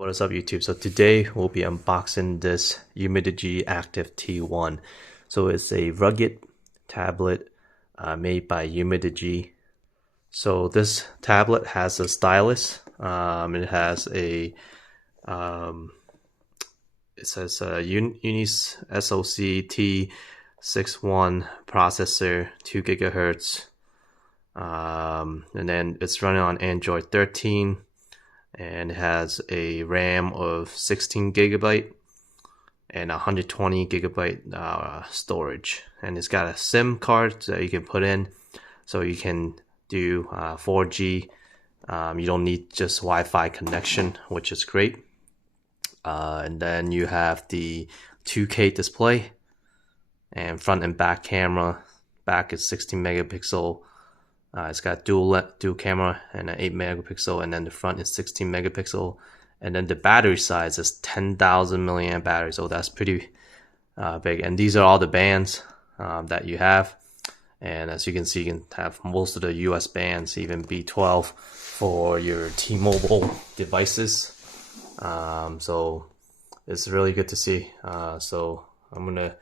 What is up, YouTube? So today we'll be unboxing this Umidigi Active T1. So it's a rugged tablet made by Umidigi. So this tablet has a stylus. It has a it says Unis SoC T61 processor, 2 gigahertz, and then it's running on Android 13. And it has a RAM of 16 gigabyte and 120 gigabyte storage, and it's got a SIM card that you can put in, so you can do 4G. You don't need just Wi-Fi connection, which is great. And then you have the 2K display and front and back camera. Back is 16 megapixel. It's got dual camera and an 8 megapixel, and then the front is 16 megapixel, and then the battery size is 10,000 milliamp battery, so that's pretty big. And these are all the bands that you have, and as you can see, you can have most of the US bands, even B12 for your T-Mobile devices. So it's really good to see. So I'm gonna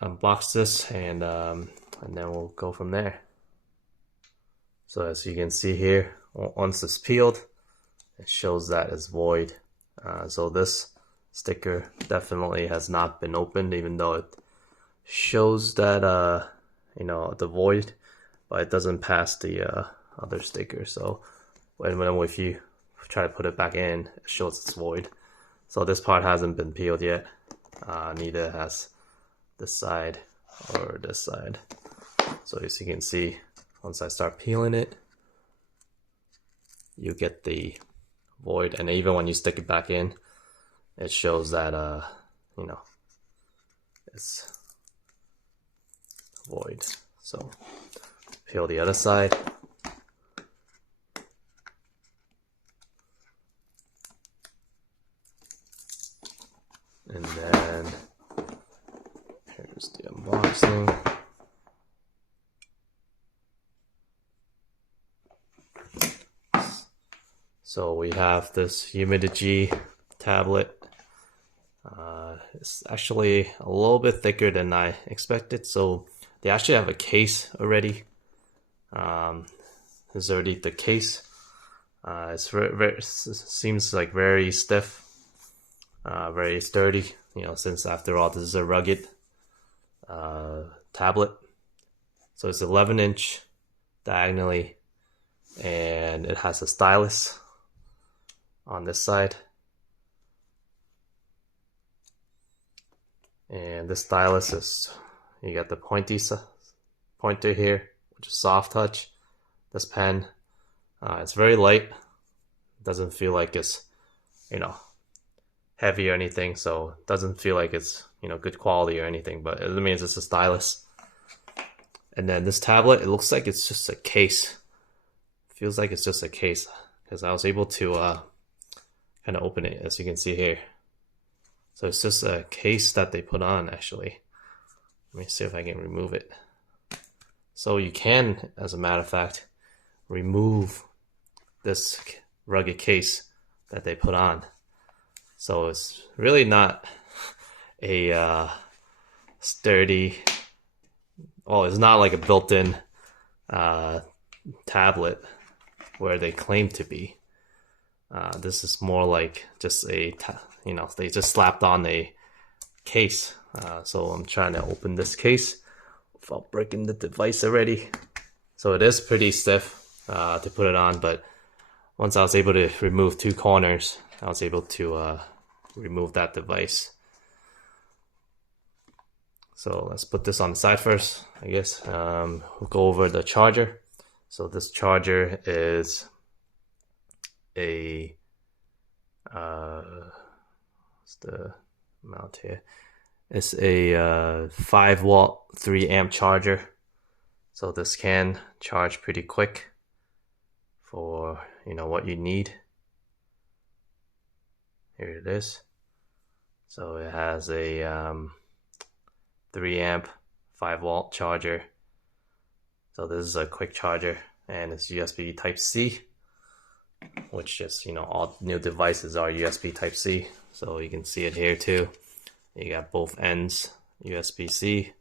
unbox this, and then we'll go from there. So as you can see here, once it's peeled, it shows that it's void. So this sticker definitely has not been opened, even though it shows that the void, but it doesn't pass the other sticker. So if you try to put it back in, it shows it's void. So this part hasn't been peeled yet. Neither has this side or this side. So as you can see, once I start peeling it, you get the void, and even when you stick it back in, it shows that it's void. So peel the other side. And then here's the unboxing. So we have this Umidigi tablet. It's actually a little bit thicker than I expected. So they actually have a case already. This is already the case. It seems like very stiff, very sturdy. Since after all, this is a rugged tablet. So it's 11-inch diagonally, and it has a stylus on this side, and this stylus is, you got the pointer here, which is soft touch. This pen, it's very light. It doesn't feel like it's heavy or anything, so it doesn't feel like it's good quality or anything, but it means it's a stylus. And then this tablet, it looks like it's just a case. Feels like it's just a case, because I was able to kind of open it, as you can see here. So it's just a case that they put on, actually. Let me see if I can remove it. So you can, as a matter of fact, remove this rugged case that they put on. So it's really not a sturdy, well, it's not like a built-in tablet where they claim to be. This is more like just they just slapped on a case. So I'm trying to open this case without breaking the device already. So it is pretty stiff to put it on, but once I was able to remove 2 corners, I was able to remove that device. So let's put this on the side first, I guess. We'll go over the charger. So this charger is a what's the amount here? It's a 5-watt 3-amp charger. So this can charge pretty quick for what you need. Here it is. So it has a 3-amp 5-watt charger. So this is a quick charger, and it's USB Type-C. which is, all new devices are USB Type-C. So you can see it here too. You got both ends, USB-C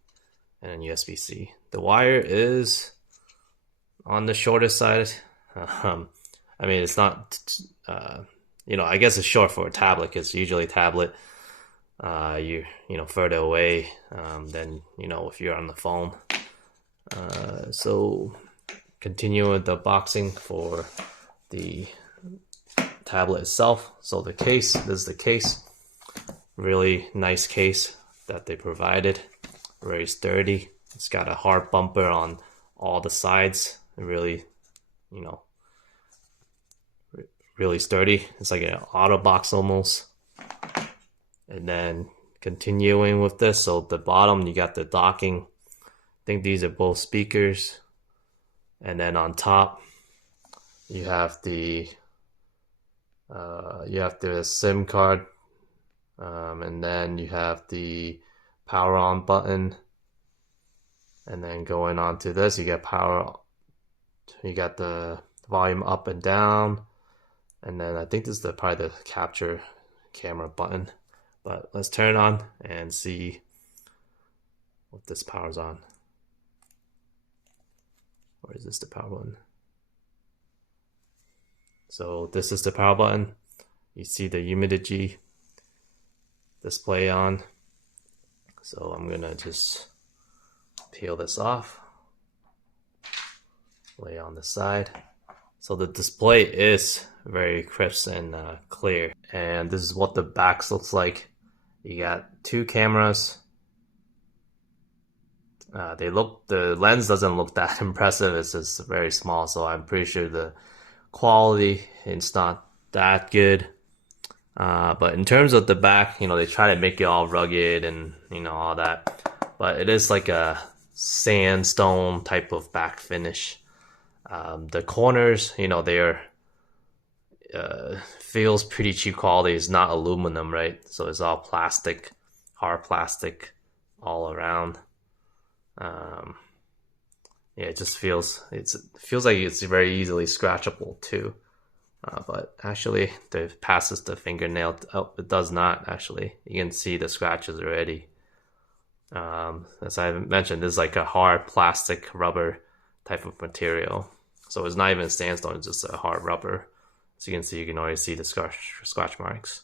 and USB-C. The wire is on the shorter side. I mean, it's not, I guess it's short for a tablet, because usually a tablet, further away than, if you're on the phone. So continue with the boxing for the tablet itself. So the case, this is the case. Really nice case that they provided. Very sturdy. It's got a hard bumper on all the sides. Really, really sturdy. It's like an auto box almost. And then continuing with this, so the bottom you got the docking. I think these are both speakers. And then on top you have the SIM card, and then you have the power on button. And then going on to this, you got the volume up and down. And then I think this is probably the capture camera button. But let's turn it on and see what this powers on. Or is this the power button? So this is the power button. You see the Umidigi display on. So I'm gonna just peel this off, lay on the side. So the display is very crisp and clear. And this is what the back looks like. You got two cameras. The lens doesn't look that impressive. It's just very small, so I'm pretty sure the quality is not that good. But in terms of the back, they try to make it all rugged and all that. But it is like a sandstone type of back finish. The corners, they're feels pretty cheap quality. It's not aluminum, right? So it's all plastic, hard plastic all around. It just feels like it's very easily scratchable too. But actually, it passes the fingernail. Oh, it does not actually. You can see the scratches already. As I mentioned, this is like a hard plastic rubber type of material. So it's not even sandstone, it's just a hard rubber. So you can see, you can already see the scratch marks.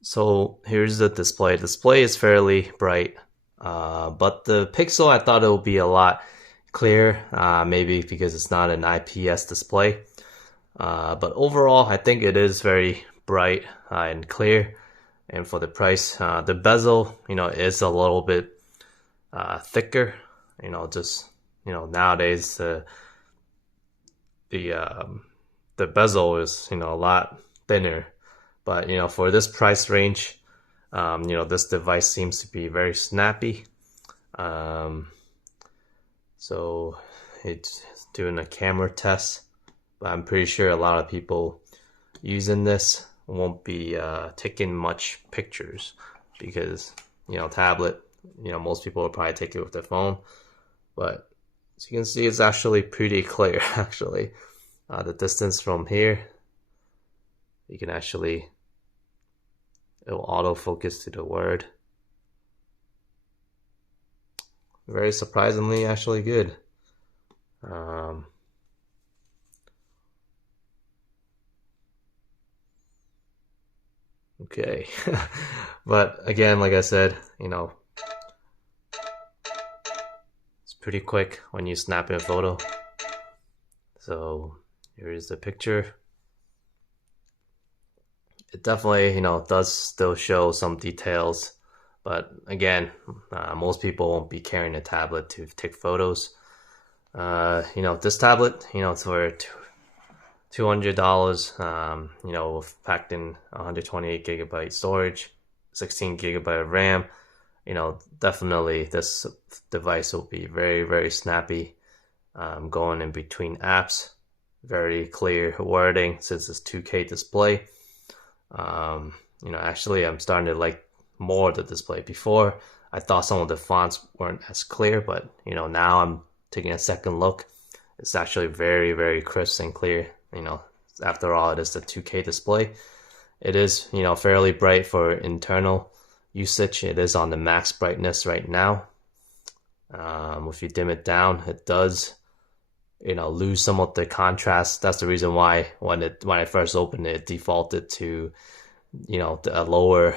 So here's the display. The display is fairly bright, but the pixel, I thought it would be a lot clearer, maybe because it's not an IPS display. But overall, I think it is very bright and clear. And for the price, the bezel, is a little bit thicker. Nowadays the bezel is a lot thinner. But for this price range, this device seems to be very snappy. So it's doing a camera test, but I'm pretty sure a lot of people using this won't be taking much pictures, because tablet, most people will probably take it with their phone. But as you can see, it's actually pretty clear. Actually, the distance from here, you can actually, it will autofocus to the word. Very surprisingly, actually good. Okay. But again, like I said, it's pretty quick when you snap in a photo. So here is the picture. It definitely, does still show some details, but again, most people won't be carrying a tablet to take photos. This tablet, it's for $200, packed in 128 gigabyte storage, 16 gigabyte of RAM. Definitely this device will be very, very snappy, going in between apps. Very clear wording since it's 2K display. Actually, I'm starting to like more the display. Before, I thought some of the fonts weren't as clear, but now I'm taking a second look. It's actually very, very crisp and clear, you know, after all, it is a 2K display. It is, you know, fairly bright for internal usage. It is on the max brightness right now. If you dim it down, it does, you know, lose some of the contrast. That's the reason why when I first opened it, it defaulted to, you know, a lower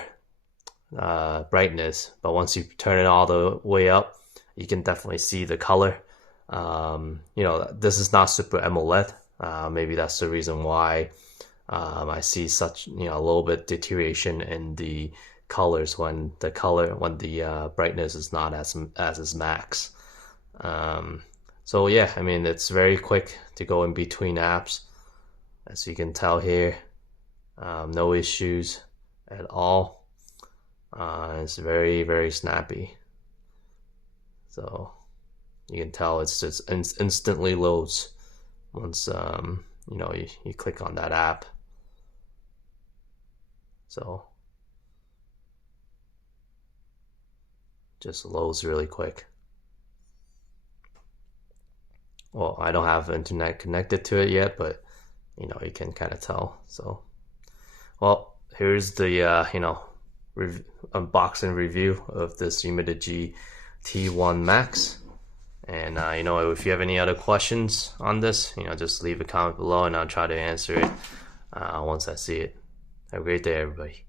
brightness. But once you turn it all the way up, you can definitely see the color. You know, this is not Super AMOLED. Maybe that's the reason why I see such, you know, a little bit deterioration in the colors when the brightness is not as is max. So yeah, I mean, it's very quick to go in between apps, as you can tell here. No issues at all. It's very, very snappy. So you can tell it's just instantly loads once you know, you click on that app. So just loads really quick. Well, I don't have internet connected to it yet, but you know, you can kind of tell. So, well, here's the you know, unboxing review of this Umidigi T1 Max. And you know, if you have any other questions on this, you know, just leave a comment below and I'll try to answer it once I see it. Have a great day, everybody.